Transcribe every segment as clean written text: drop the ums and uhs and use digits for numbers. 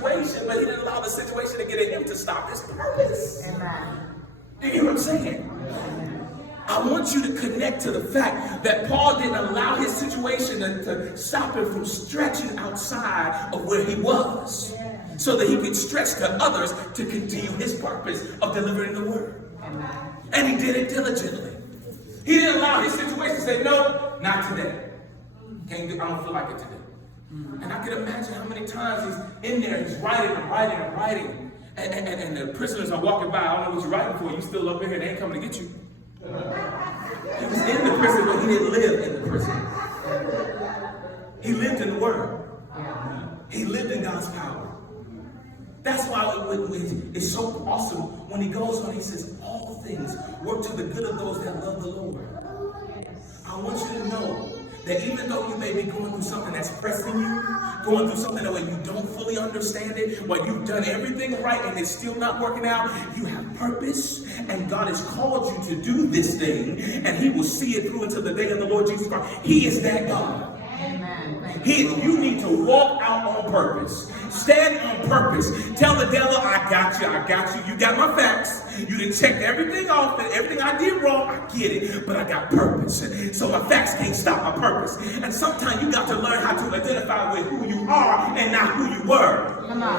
situation, but he didn't allow the situation to get at him to stop his purpose. Amen. You hear what I'm saying? I want you to connect to the fact that Paul didn't allow his situation to stop him from stretching outside of where he was, so that he could stretch to others to continue his purpose of delivering the word. And he did it diligently. He didn't allow his situation to say, no, not today. I don't feel like it today. And I can imagine how many times he's in there, he's writing and writing and writing. And the prisoners are walking by. I don't know what you're writing for. You still up in here. They ain't coming to get you. He was in the prison, but he didn't live in the prison. He lived in the Word. He lived in God's power. That's why it's so awesome when he goes on, he says, all things work to the good of those that love the Lord. I want you to know that even though you may be going through something that's pressing you, going through something that way you don't fully understand it, where you've done everything right and it's still not working out, you have purpose, and God has called you to do this thing, and he will see it through until the day of the Lord Jesus Christ. He is that God. You need to walk out on purpose. Stand on purpose. Tell the devil, I got you. You got my facts. You done checked everything off, and everything I did wrong, I get it. But I got purpose. So my facts can't stop my purpose. And sometimes you got to learn how to identify with who you are and not who you were. Come on.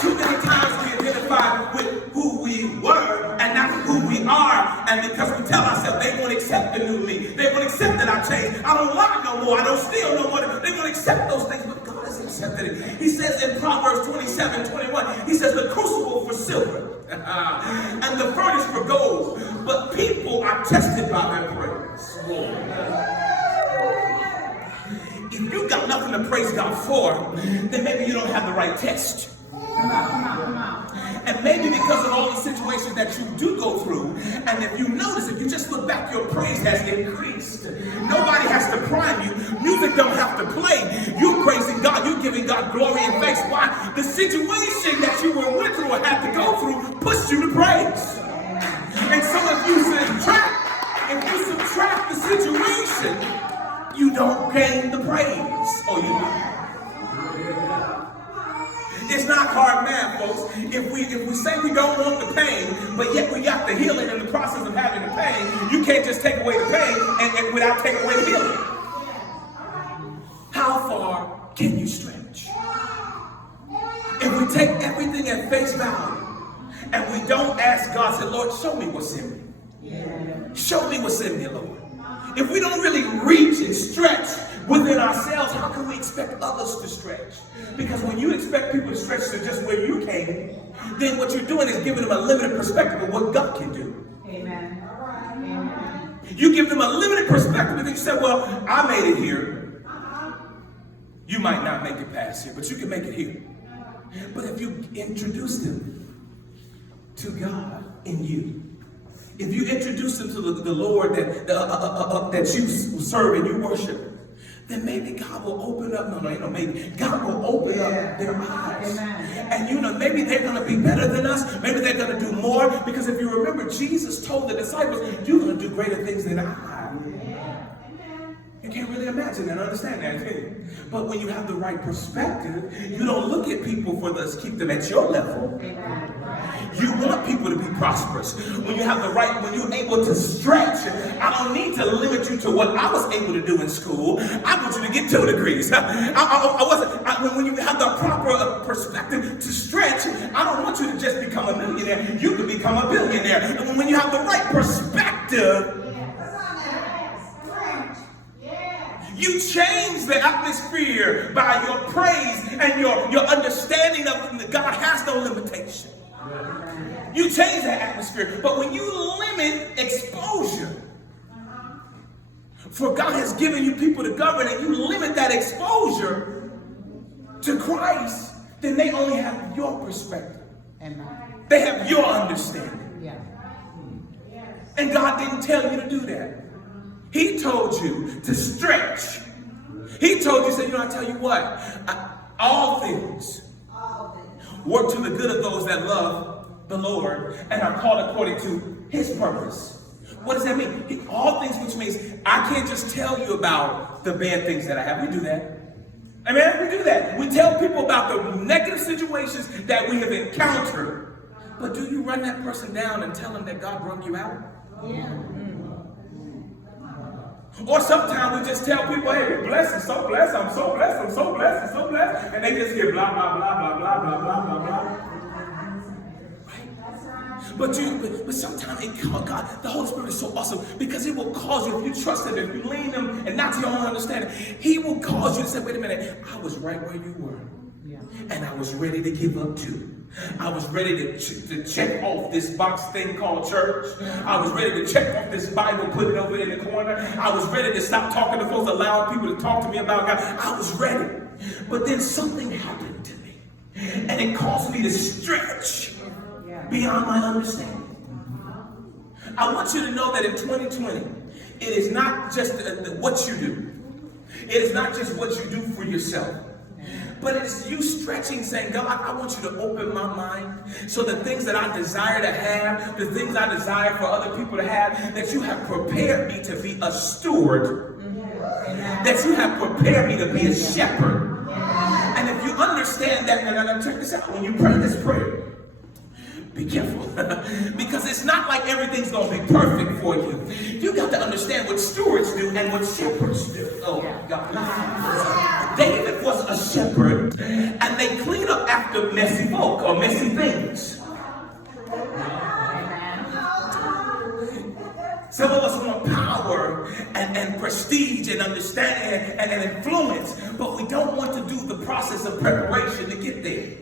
Too many times we identify with who we were and not who we are. And because we tell ourselves they won't accept the new me. They won't accept that I changed. I don't lie no more. I don't steal no more. They won't accept those things. But God has accepted it. He says in Proverbs 27:21, he says the crucible for silver and the furnace for gold. But people are tested by their praise. If you got nothing to praise God for, then maybe you don't have the right test. Come on. And maybe because of all the situations that you do go through, and if you notice, if you just look back, your praise has increased. Nobody has to prime you. Music don't have to play. You're praising God. You're giving God glory and thanks. Why? The situation that you went through or had to go through pushed you to praise. And so if you subtract the situation, you don't gain the praise. Oh, you do. It's not hard math, folks. If we say we don't want the pain, but yet we got the healing in the process of having the pain, you can't just take away the pain and without taking away the healing. How far can you stretch? If we take everything at face value and we don't ask God, say, Lord, show me what's in me. Show me what's in me, Lord. If we don't really reach and stretch within ourselves, how can we expect others to stretch? Because when you expect people to stretch to just where you came, then what you're doing is giving them a limited perspective of what God can do. Amen. You give them a limited perspective and you say, well, I made it here. You might not make it past here, but you can make it here. But if you introduce them to God in you, if you introduce them to the Lord that you serve and you worship, then maybe God will open up. God will open up their eyes. Amen. And maybe they're going to be better than us. Maybe they're going to do more. Because if you remember, Jesus told the disciples, you're going to do greater things than I. You can't really imagine and understand that, can you? But when you have the right perspective, you don't look at people keep them at your level. You want people to be prosperous. When you have when you're able to stretch, I don't need to limit you to what I was able to do in school. I want you to get 2 degrees. When you have the proper perspective to stretch, I don't want you to just become a millionaire. You can become a billionaire. And when you have the right perspective, you change the atmosphere by your praise and your understanding of that God has no limitation. You change that atmosphere. But when you limit exposure, for God has given you people to govern, and you limit that exposure to Christ, then they only have your perspective. They have your understanding. And God didn't tell you to do that. He told you to stretch. He told you, I tell you what, all things work to the good of those that love the Lord and are called according to his purpose. What does that mean? All things, which means I can't just tell you about the bad things that I have. We do that. Amen? We do that. We tell people about the negative situations that we have encountered. But do you run that person down and tell them that God brought you out? Yeah. Or sometimes we just tell people, hey, we're blessed, and so blessed, I'm so blessed, I'm so blessed, and so blessed. And they just hear blah, blah, blah, blah, blah, blah, blah, blah, blah. Right? But sometimes God, the Holy Spirit is so awesome because it will cause you, if you trust Him, if you lean Him and not to your own understanding, He will cause you to say, wait a minute, I was right where you were. Yeah. And I was ready to give up too. I was ready to check off this box thing called church. I was ready to check off this Bible, put it over in the corner. I was ready to stop talking to folks, allowing people to talk to me about God. I was ready. But then something happened to me. And it caused me to stretch beyond my understanding. I want you to know that in 2020, it is not just what you do. It is not just what you do for yourself. But it's you stretching, saying, God, I want you to open my mind so the things that I desire to have, the things I desire for other people to have, that you have prepared me to be a steward, that you have prepared me to be a shepherd. And if you understand that, and check this out, when you pray this prayer, be careful, because it's not like everything's going to be perfect for you. You got to understand what stewards do and what shepherds do. Oh, God. David was a shepherd, and they clean up after messy folk or messy things. Some of us want power and prestige and understanding and influence, but we don't want to do the process of preparation to get there.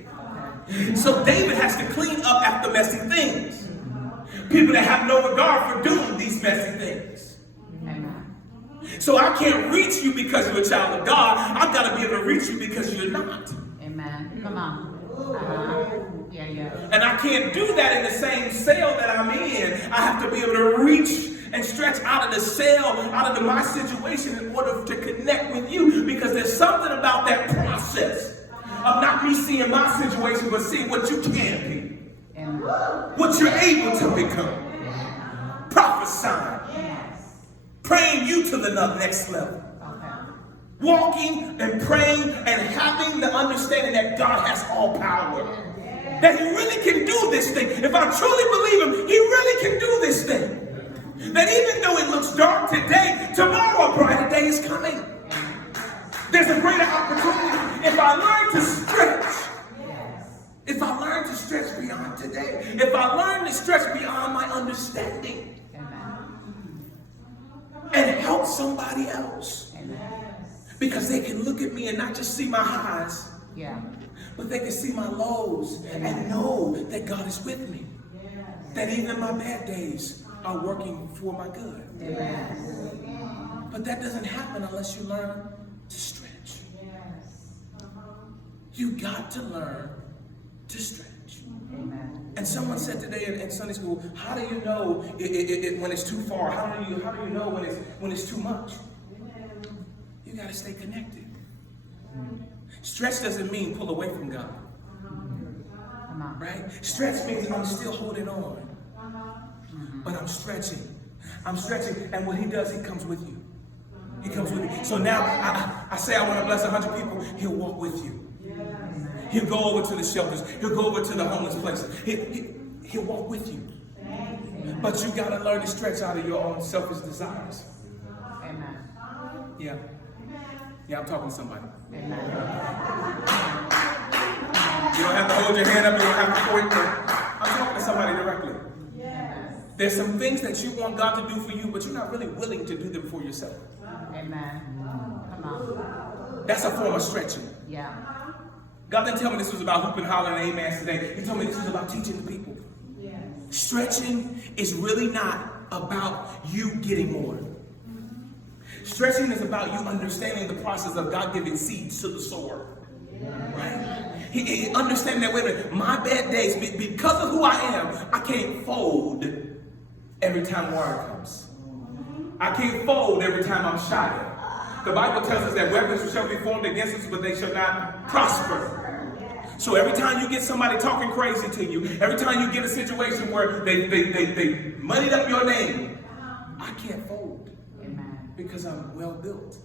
So David has to clean up after messy things. People that have no regard for doing these messy things. So I can't reach you because you're a child of God. I've got to be able to reach you because you're not. Amen. Come on. Yeah. And I can't do that in the same cell that I'm in. I have to be able to reach and stretch out of the cell, out of my situation in order to connect with you. Because there's something about that process of not me seeing my situation, but seeing what you can be. What you're able to become. Prophesying. Praying you to the next level. Walking and praying and having the understanding that God has all power. That He really can do this thing. If I truly believe Him, He really can do this thing. That even though it looks dark today, tomorrow a brighter day is coming. There's a greater opportunity if I learn to stretch. If I learn to stretch beyond today. If I learn to stretch beyond my understanding. And help somebody else. Because they can look at me and not just see my highs. But they can see my lows and know that God is with me. That even my bad days are working for my good. But that doesn't happen unless you learn to stretch. You got to learn to stretch. And someone said today in Sunday school, how do you know when it's too far? How do you know when it's too much? You got to stay connected. Stretch doesn't mean pull away from God. Right? Stretch means I'm still holding on. But I'm stretching. I'm stretching. And when He does, He comes with you. He comes with me. So now I say I want to bless 100 people. He'll walk with you. He'll go over to the shelters. He'll go over to the homeless places. He'll walk with you. But you got to learn to stretch out of your own selfish desires. Yeah. I'm talking to somebody. You don't have to hold your hand up. You don't have to point. I'm talking to somebody directly. There's some things that you want God to do for you, but you're not really willing to do them for yourself. Come on. That's a form of stretching. God didn't tell me this was about hooping, hollering, and amen today. He told me this was about teaching the people. Stretching is really not about you getting more. Stretching is about you understanding the process of God giving seeds to the sower. Right? He understanding that, wait a minute, my bad days, because of who I am, I can't fold every time water comes. I can't fold every time I'm shy. The Bible tells us that weapons shall be formed against us, but they shall not prosper. So every time you get somebody talking crazy to you, every time you get a situation where they muddied up your name, I can't fold because I'm well built.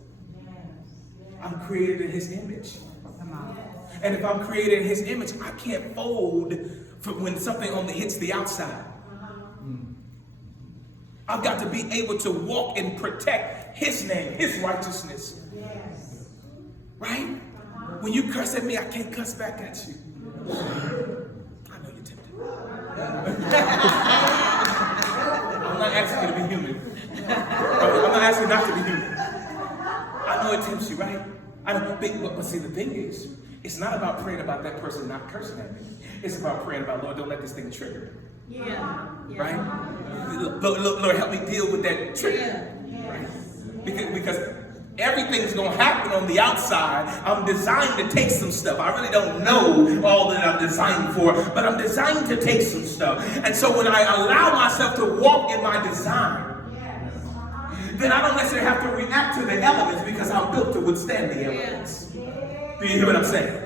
I'm created in his image. Come on. And if I'm created in his image, I can't fold for when something only hits the outside. I've got to be able to walk and protect his name, his righteousness. Yes. Right? When you curse at me, I can't cuss back at you. I know you're tempted. I'm not asking you to be human. I'm not asking you not to be human. I know it tempts you, right? I know, but see, the thing is, it's not about praying about that person not cursing at me. It's about praying about, Lord, don't let this thing trigger. Yeah. Right? Lord, help me deal with that trigger. Yeah. Right? Because everything's going to happen on the outside. I'm designed to take some stuff. I really don't know all that I'm designed for, but I'm designed to take some stuff. And so when I allow myself to walk in my design, then I don't necessarily have to react to the elements because I'm built to withstand the elements. Do you hear what I'm saying?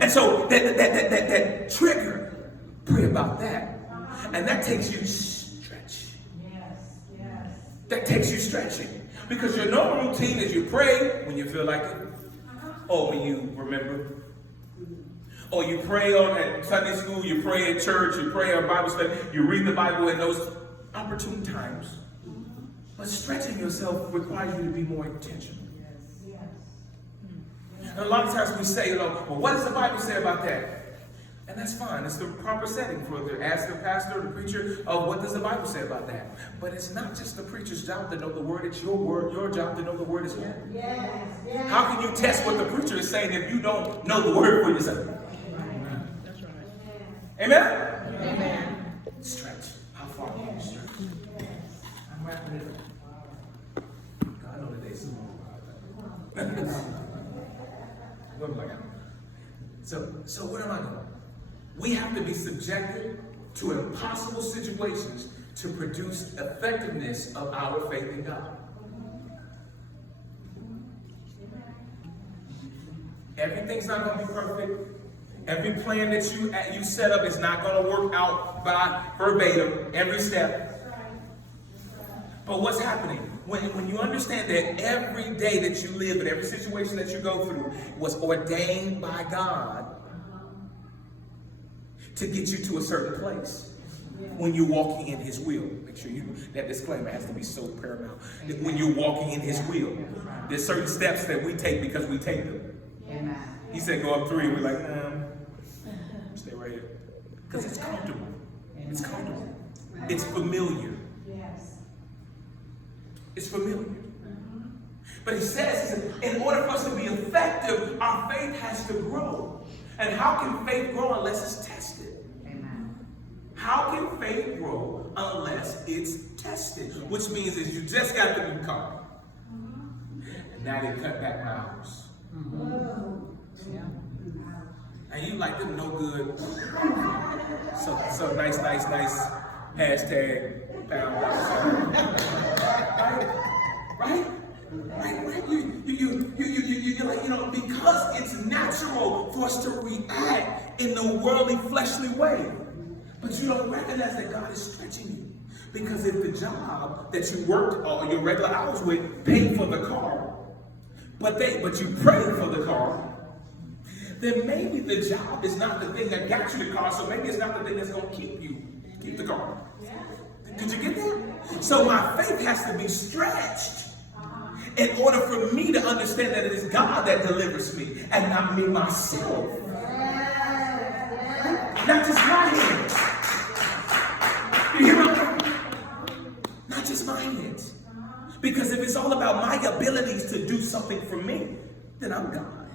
And so that trigger, pray about that. And that takes you stretch. That takes you stretching. Because your normal routine is you pray when you feel like it, or when you remember. Or you pray at Sunday school, you pray at church, you pray at Bible study, you read the Bible in those opportune times. But stretching yourself requires you to be more intentional. And a lot of times we say, well, what does the Bible say about that? And that's fine. It's the proper setting for to ask the pastor or the preacher, what does the Bible say about that? But it's not just the preacher's job to know the word. It's your job to know the word as well. How can you test what the preacher is saying if you don't know the word for yourself? That's right. Amen? Amen. Stretch. How far can you stretch? I'm wrapping it up. God, I know today's so what am I doing? So what am I doing? We have to be subjected to impossible situations to produce effectiveness of our faith in God. Everything's not going to be perfect. Every plan that you set up is not going to work out by verbatim every step. But what's happening? When you understand that every day that you live and every situation that you go through was ordained by God to get you to a certain place when you're walking in his will. Make sure that disclaimer has to be so paramount. That when you're walking in his will, there's certain steps that we take because we take them. Amen. He said go up 3, and we're like, stay right here. Because it's comfortable. It's comfortable. It's familiar. It's familiar. But he says, in order for us to be effective, our faith has to grow. And how can faith grow unless it's tested? Amen. How can faith grow unless it's tested? Which means is you just got the new car. And now they cut back my hours. Yeah. And you like them no good. So nice. Hashtag pound. Right? You're like, because it's natural for us to react in the worldly, fleshly way. But you don't recognize that God is stretching you. Because if the job that you worked or your regular hours with paid for the car, but you prayed for the car, then maybe the job is not the thing that got you the car, so maybe it's not the thing that's going to keep the car. Did you get that? So my faith has to be stretched in order for me to understand that it is God that delivers me and not me myself. Not just my hands. You hear what I'm saying? Not just my hands. Because if it's all about my abilities to do something for me, then I'm God.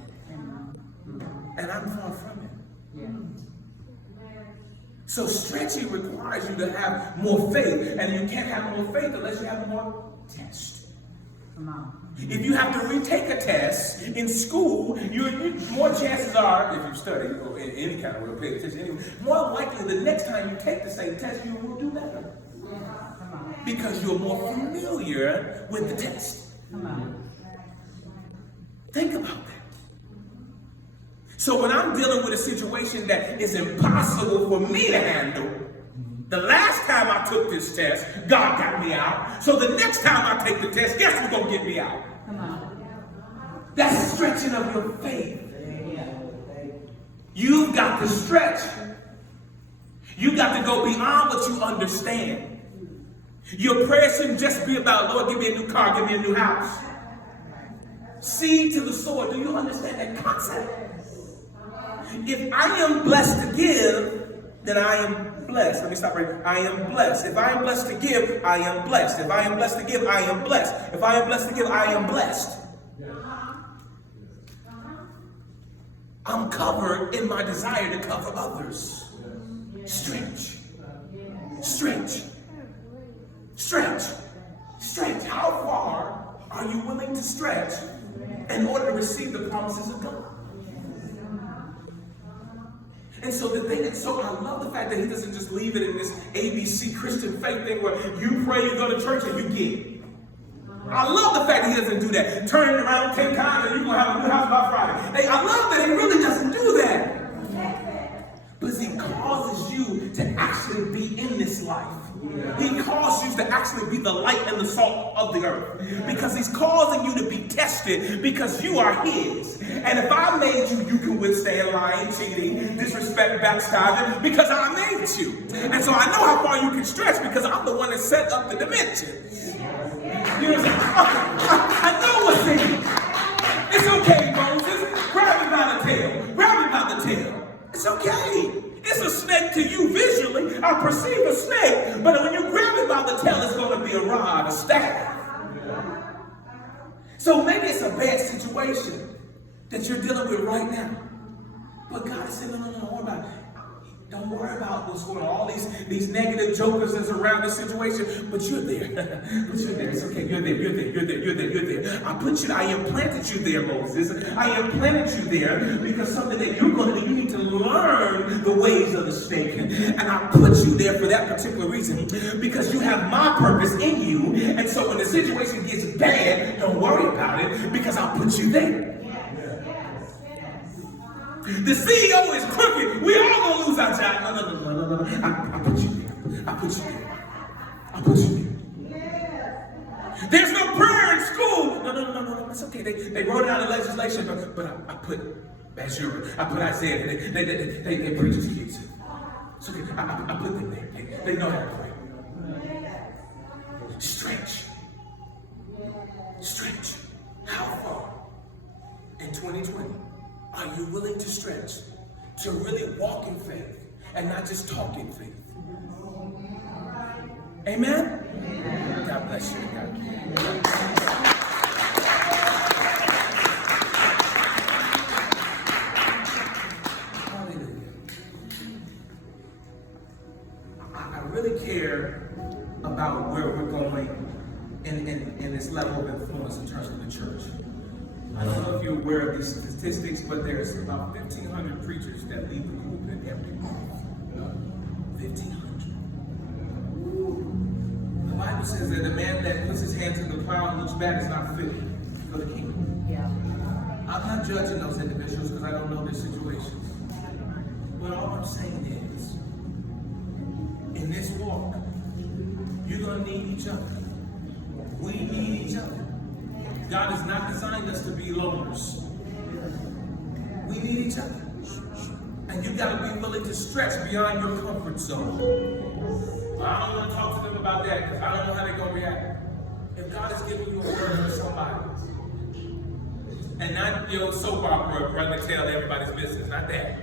And I'm far from it. So stretching requires you to have more faith. And you can't have more faith unless you have more test. Come on. If you have to retake a test in school, more chances are, if you study or in any kind of way, pay attention anyway, more likely the next time you take the same test, you will do better. Because you're more familiar with the test. Come on. Think about that. So when I'm dealing with a situation that is impossible for me to handle, the last time I took this test, God got me out. So the next time I take the test, guess who's going to get me out? Come on. That's stretching of your faith. You've got to stretch. You got to go beyond what you understand. Your prayer shouldn't just be about, Lord, give me a new car, give me a new house. Seed to the sower. Do you understand that concept? If I am blessed to give, then I am blessed. Let me stop right here. I am blessed. If I am blessed to give, I am blessed. If I am blessed to give, I am blessed. If I am blessed to give, I am blessed. I'm covered in my desire to cover others. Stretch. Stretch. Stretch. Stretch. How far are you willing to stretch in order to receive the promises of God? And so the thing is, so I love the fact that he doesn't just leave it in this ABC Christian faith thing where you pray, you go to church, and you give. I love the fact that he doesn't do that. Turn it around 10 times and you're going to have a new house by Friday. I love that he really doesn't do that. Because he causes you to actually be in this life. He calls you to actually be the light and the salt of the earth. Because he's causing you to be tested because you are his. And if I made you, you can withstand lying, cheating, disrespect, backstabbing, because I made you. And so I know how far you can stretch because I'm the one that set up the dimensions. You know what I'm saying? I know what's in you. It's okay, Moses. Grab me by the tail. Grab me by the tail. It's okay. It's a snake to you visually. I perceive a snake. But when you grab it by the tail, it's going to be a rod, a staff. So maybe it's a bad situation that you're dealing with right now. But God said, no, don't worry about it. Don't worry about what's going on. All these negative jokers that's around the situation. But you're there. But you're there. It's okay. You're there. I implanted you there, Moses. I implanted you there because something that you're going to do, you need to learn the ways of the snake. And I put you there for that particular reason because you have my purpose in you. And so when the situation gets bad, don't worry about it because I put you there. The CEO is crooked. We all gonna lose our job. No. I put you there. I put you there. There's no prayer in school. No. It's okay. They wrote it out in legislation, but I put Azure. I put Isaiah. They preach to kids. It's okay. I put them there. They know how to pray. Stretch. How far in 2020? Are you willing to stretch to really walk in faith and not just talk in faith? Amen? Amen. God bless you. Hallelujah. I really care about where we're going in this level of influence in terms of the church. I don't know if you're aware of these statistics, but there's about 1,500 preachers that leave the pulpit every month. 1,500. The Bible says that a man that puts his hand to the plow and looks back is not fit for the kingdom. Yeah. I'm not judging those individuals because I don't know their situations. But all I'm saying is, in this walk, you're going to need each other. We need each other. God has not designed us to be loners. We need each other. And you got to be willing to stretch beyond your comfort zone. But I don't want to talk to them about that because I don't know how they're going to react. If God is giving you a word for somebody, and not your soap opera running to tell everybody's business, not that.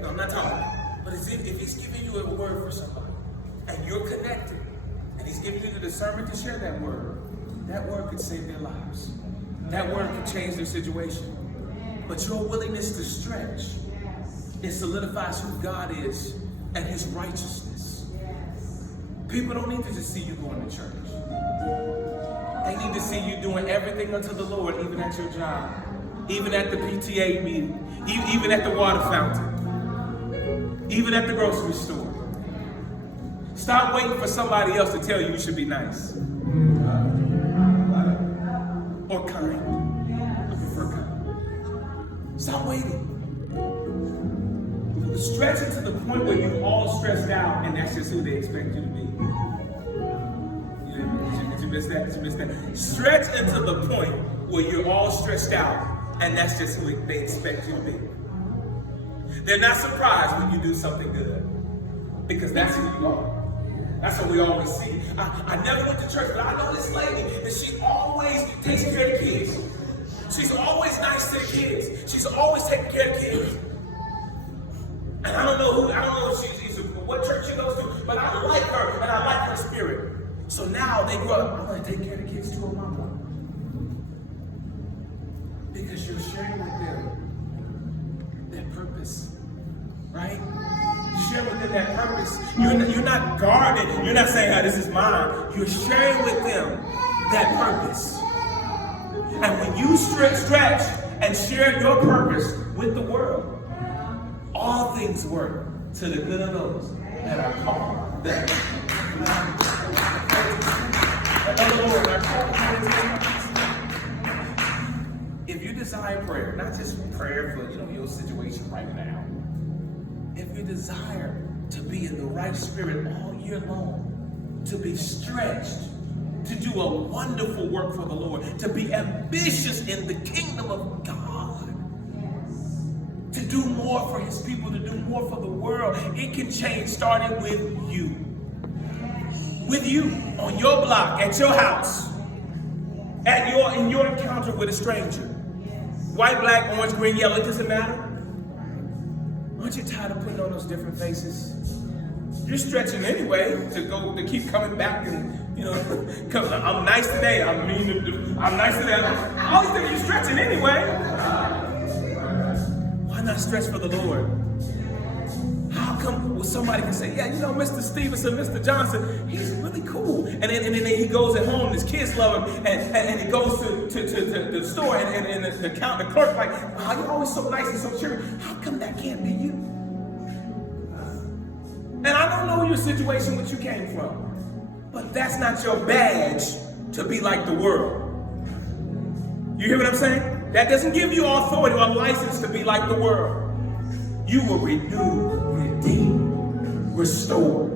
No, I'm not talking about that. But if he's giving you a word for somebody, and you're connected, and he's giving you the discernment to share that word could save their lives. That word could change their situation. But your willingness to stretch, it solidifies who God is and his righteousness. People don't need to just see you going to church. They need to see you doing everything unto the Lord, even at your job, even at the PTA meeting, even at the water fountain, even at the grocery store. Stop waiting for somebody else to tell you should be nice. Or kind. I prefer kind. Stop waiting. Stretching to the point where you're all stressed out and that's just who they expect you to be. Did you miss that? Stretch into the point where you're all stressed out and that's just who they expect you to be. They're not surprised when you do something good because that's who you are. That's what we always see. I never went to church, but I know this lady that she always takes care of the kids. She's always nice to the kids. She's always taking care of the kids. And I don't know if she's what church she goes to, but I like her and I like her spirit. So now they grow up, I'm going to take care of the kids too, mama. Because you're sharing with them their purpose, right? You share with them that purpose. You're not guarding. You're not saying, this is mine. You're sharing with them that purpose. And when you stretch and share your purpose with the world, all things work to the good of those that are called. If you desire prayer, not just prayer for your situation right now. If you desire to be in the right spirit all year long, to be stretched, to do a wonderful work for the Lord, to be ambitious in the kingdom of God, to do more for his people, to do more for the world, it can change starting with you. With you, on your block, at your house, in your encounter with a stranger. White, black, orange, green, yellow, it doesn't matter. Aren't you tired of putting on those different faces? You're stretching anyway to keep coming back and, I'm nice today, I'm nice today. All these things you're stretching anyway. Why not stretch for the Lord? How come somebody can say, Mr. Stevenson, Mr. Johnson, he's really cool. And then he goes at home, his kids love him, and he goes to the store and the clerk like, wow, you're always so nice and so cheery. How come that can't be you? And I don't know your situation, what you came from, but that's not your badge to be like the world. You hear what I'm saying? That doesn't give you authority or license to be like the world. You were renewed, redeemed, restored.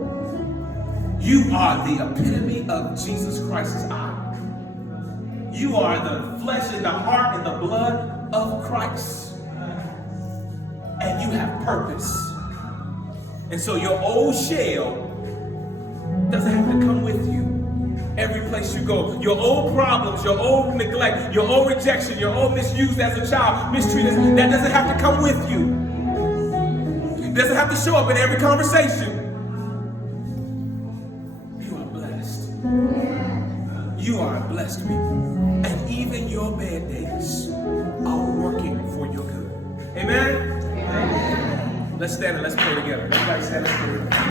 You are the epitome of Jesus Christ's eye. You are the flesh and the heart and the blood of Christ. And you have purpose. And so your old shell doesn't have to come with you every place you go. Your old problems, your old neglect, your old rejection, your old misuse as a child, mistreated, that doesn't have to come with you. It doesn't have to show up in every conversation. You are blessed. You are a blessed people. And even your bad days are working for your good. Amen? Amen. Let's stand and let's pray together. Everybody stand and pray.